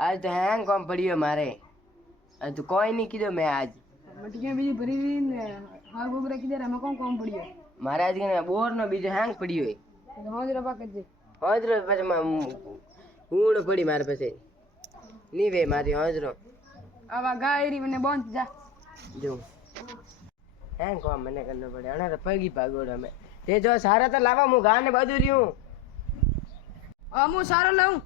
आज तो हैंग कम पड़ियो मारे आज तो कोई नहीं कीधो मैं आज मटकियां बीजी भरी रही ने हाल गोगरा किधर हमें कौन पड़ियो मारे आज के बोर नो बीजो हैंग पड़ियो है तो हां जरा बात कर हाजरो પછી ઊંડ પડી મારે પછી ની વે મારી હાજરો આવા ગાયરી મને બોંચ જા જો हैंग कम મને કરનો પડે અણે તો પગી ભાગોડ અમે તે જો સારા તો લાવા હું ગાને બાજુ રહ્યું હું સારો લઉં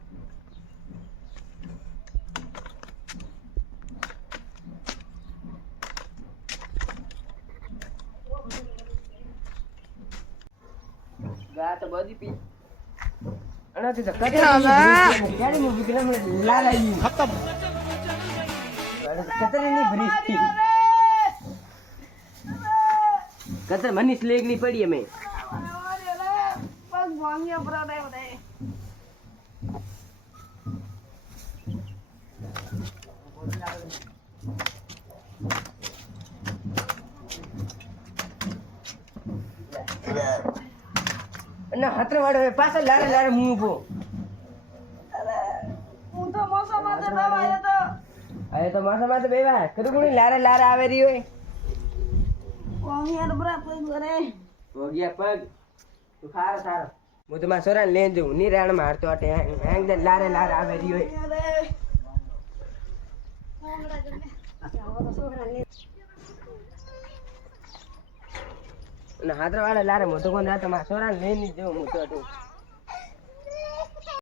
गा तो बधी पी अरे तो कतरे गाड़ी में विक्रम लाल आई खत्म कतरे नहीं भरी कतर मनीष लेग नहीं पड़ी हमें पग भांगिया पड़ा दे बड़े ना हतर वाड़े पास लारे लारे मुंह को अरे હું તો મોસા માથે ના આયો तो मासा माथे बेवा कदू कोनी लारे लारे आवे रही होय કોમિયાર બરા પગ કરે हो गया पग तू खार सारो मु तो मा सोरा ले जाऊं निराण मारतो अटे हैंग दे लारे लारे आवे रही होय ना हाथ वाले लारे मु तो कोन रात मा सोरा ले नहीं जाऊं मु तो